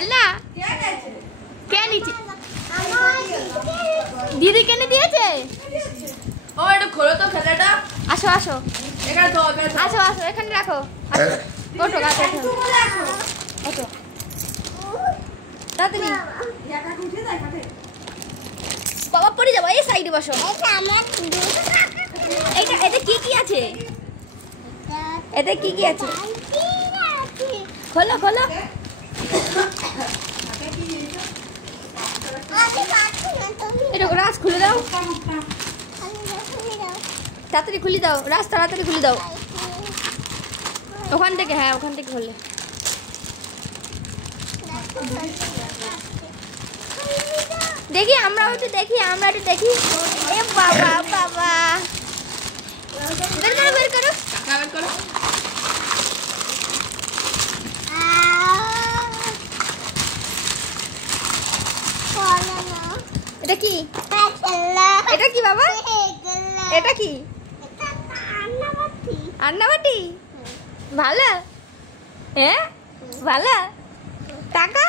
খেলনা কে নিচে দিদি কেনে দিয়েছে ও এটা খোলো তো খেলাটা আসো আসো এখানে তো আসো আসো এখানে রাখো ওঠো গাছে ওঠো তাড়াতাড়ি বাবা পড়ে যাবো এই সাইডে বসো এইটা এতে কি কি আছে এতে কি কি আছে খোলো খোলো এটা রাজ খুলে দাও তাড়াতাড়ি খুলে দাও রাজ তাড়াতাড়ি খুলে দাও ওখান থেকে হ্যাঁ ওখান থেকে খুললে দেখি আমরা একটু দেখি এ বাবা বাবা বের করো বের করো বের করো এটা কি এটা কি বাবা এটা কি আন্নাবাটি ভালো হ্যাঁ ভালো টাকা